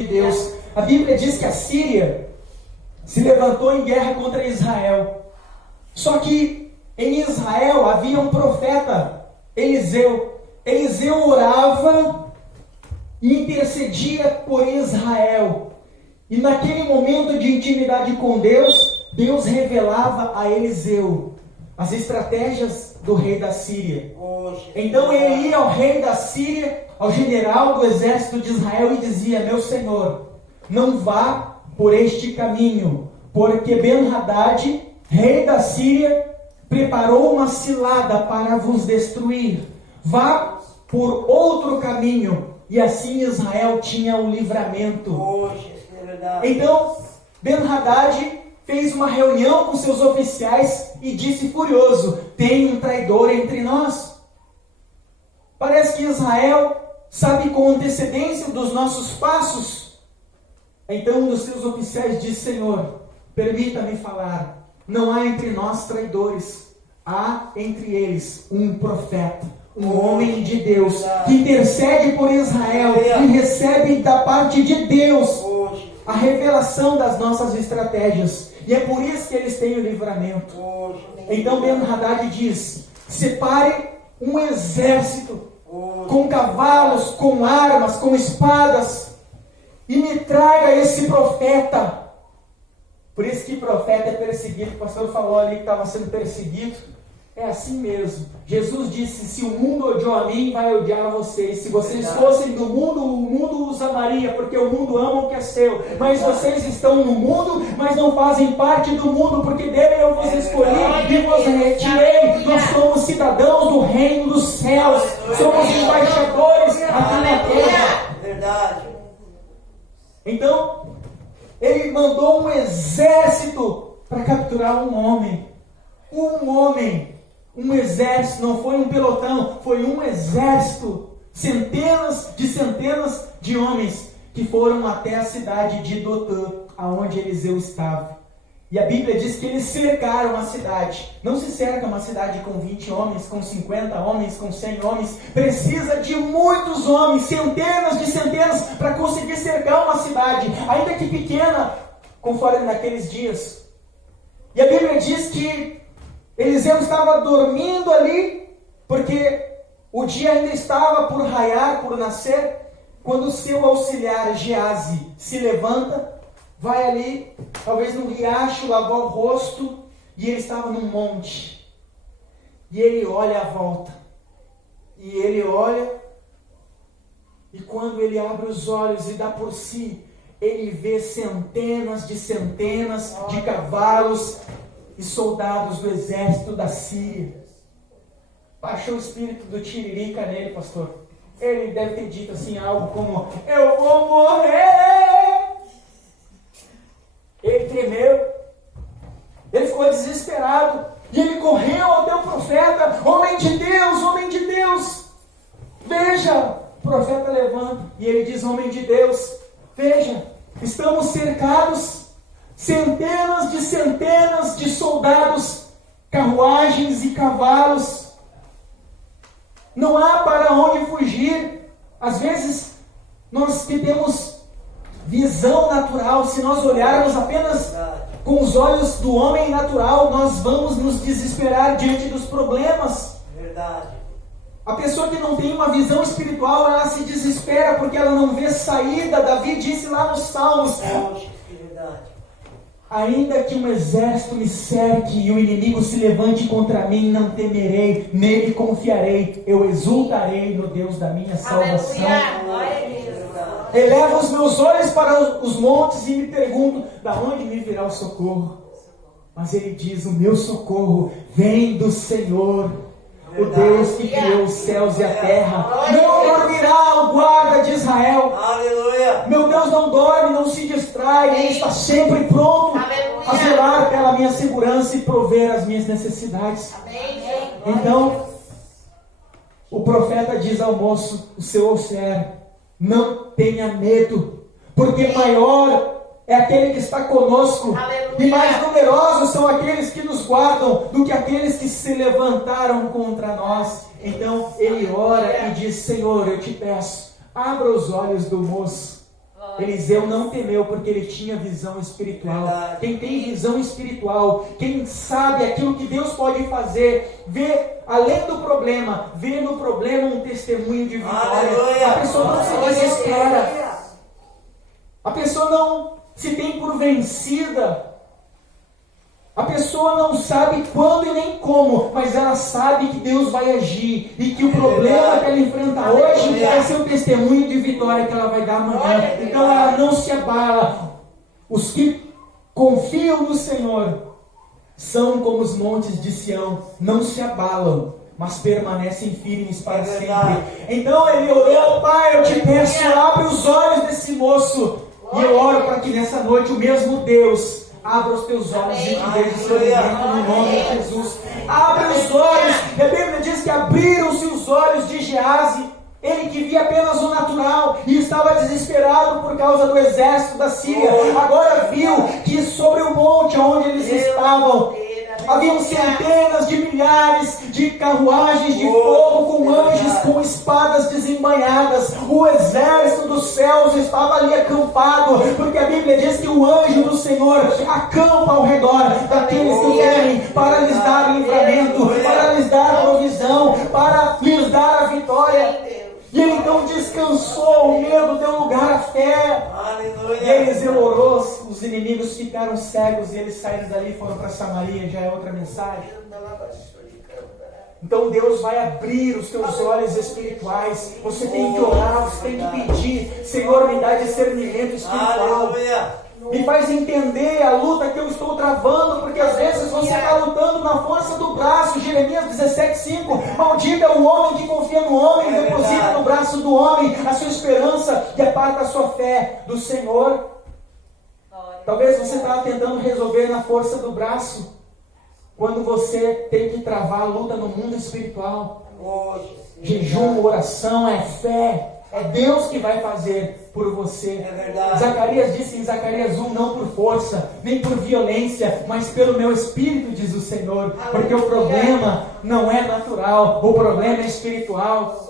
de Deus. A Bíblia diz que a Síria se levantou em guerra contra Israel. Só que em Israel havia um profeta, Eliseu. Eliseu orava e intercedia por Israel. E naquele momento de intimidade com Deus, Deus revelava a Eliseu as estratégias do rei da Síria. Então ele ia ao rei da Síria, ao general do exército de Israel, e dizia: meu senhor, não vá por este caminho, porque Ben-Hadad, rei da Síria, preparou uma cilada para vos destruir. Vá por outro caminho. E assim Israel tinha o livramento. Então Ben-Hadad fez uma reunião com seus oficiais e disse furioso: tem um traidor entre nós. Parece que Israel sabe com antecedência dos nossos passos. Então um dos seus oficiais disse: Senhor, permita-me falar. Não há entre nós traidores. Há entre eles um profeta, um homem de Deus, que intercede por Israel e recebe da parte de Deus a revelação das nossas estratégias. E é por isso que eles têm o livramento. Então Ben-Hadad diz: separe um exército com cavalos, com armas, com espadas, e me traga esse profeta. Por isso que profeta é perseguido. O pastor falou ali que estava sendo perseguido. É assim mesmo. Jesus disse: se o mundo odiou a mim, vai odiar vocês. Se vocês fossem do mundo, o mundo os amaria, porque o mundo ama o que é seu. Mas vocês estão no mundo, mas não fazem parte do mundo, porque dele eu vos escolhi e vos retirei. Nós somos cidadãos do reino dos céus. Somos embaixadores aqui na terra. Verdade. Então, ele mandou um exército para capturar um homem. Um exército, não foi um pelotão, foi um exército. Centenas de homens que foram até a cidade de Dotã, aonde Eliseu estava. E a Bíblia diz que eles cercaram a cidade. Não se cerca uma cidade com 20 homens, com 50 homens, com 100 homens. Precisa de muitos homens, centenas, para conseguir cercar uma cidade, ainda que pequena, conforme naqueles dias. E a Bíblia diz que Eliseu estava dormindo ali, porque o dia ainda estava por raiar, por nascer, quando o seu auxiliar Geazi se levanta, vai ali, talvez no riacho, lavar o rosto, e ele estava num monte. E ele olha à volta. E ele olha, e quando ele abre os olhos e dá por si, ele vê centenas de cavalos e soldados do exército da Síria. Baixou o espírito do tiririca nele, pastor. Ele deve ter dito assim algo como: eu vou morrer. Ele tremeu. Ele ficou desesperado. E ele correu até o profeta: homem de Deus, veja. O profeta levanta e ele diz: homem de Deus, veja, estamos cercados. Centenas de soldados, carruagens e cavalos. Não há para onde fugir. Às vezes, nós que temos visão natural, se nós olharmos apenas com os olhos do homem natural, nós vamos nos desesperar diante dos problemas. Verdade. A pessoa que não tem uma visão espiritual, ela se desespera porque ela não vê saída. Davi disse lá nos Salmos: ainda que um exército me cerque e o inimigo se levante contra mim, não temerei, nele confiarei, eu exultarei no Deus da minha salvação. Elevo os meus olhos para os montes e me pergunto: da onde me virá o socorro? Mas ele diz: o meu socorro vem do Senhor, o Deus que criou os céus e a terra. Não dormirá o guarda de Israel. Aleluia. Meu Deus não dorme, não se distrai, Ele está sempre pronto a zelar pela minha segurança e prover as minhas necessidades. Então, o profeta diz ao moço, o seu auxiliar: não tenha medo, porque maior é aquele que está conosco, e mais numerosos são aqueles que nos guardam do que aqueles que se levantaram contra nós. Então ele ora e diz: Senhor, eu te peço, abra os olhos do moço. Eliseu não temeu porque ele tinha visão espiritual. Quem tem visão espiritual, quem sabe aquilo que Deus pode fazer, vê além do problema, vê no problema um testemunho de vitória. A pessoa não se desespera. A pessoa não se tem por vencida. A pessoa não sabe quando e nem como, mas ela sabe que Deus vai agir e que o problema que ela enfrenta hoje vai ser o testemunho de vitória que ela vai dar amanhã. Então ela não se abala. Os que confiam no Senhor são como os montes de Sião, não se abalam, mas permanecem firmes para sempre. Então ele orou: Pai, eu te peço, abre os olhos desse moço. E eu oro para que nessa noite o mesmo Deus abra os teus olhos e te dê discernimento no nome de Jesus. Abre os olhos. A Bíblia diz que abriram-se os olhos de Geazi. Ele que via apenas o natural e estava desesperado por causa do exército da Síria. Agora viu que sobre o monte onde eles estavam haviam centenas de milhares de carruagens de fogo com anjos com espadas desembainhadas. O exército dos céus estava ali acampado, porque a Bíblia diz que o anjo do Senhor acampa ao redor daqueles que o temem, para lhes dar livramento, para lhes dar provisão, para lhes dar a vitória. E ele então descansou, o medo deu lugar à fé. E Eliseu orou, os inimigos ficaram cegos e eles saíram dali e foram para Samaria. Já é outra mensagem. Então Deus vai abrir os teus olhos espirituais. Você tem que orar, você tem que pedir: Senhor, me dá discernimento espiritual. Me faz entender a luta que eu estou travando, porque às vezes você está lutando na força do braço. Jeremias 17:5. Maldito é o homem que confia no homem e deposita no braço do homem a sua esperança e aparta a sua fé do Senhor. Talvez você está tentando resolver na força do braço, quando você tem que travar a luta no mundo espiritual. Jejum, oração, é fé. É Deus que vai fazer por você. Zacarias disse em Zacarias 1: não por força, nem por violência, mas pelo meu espírito, diz o Senhor. Porque o problema não é natural, o problema é espiritual.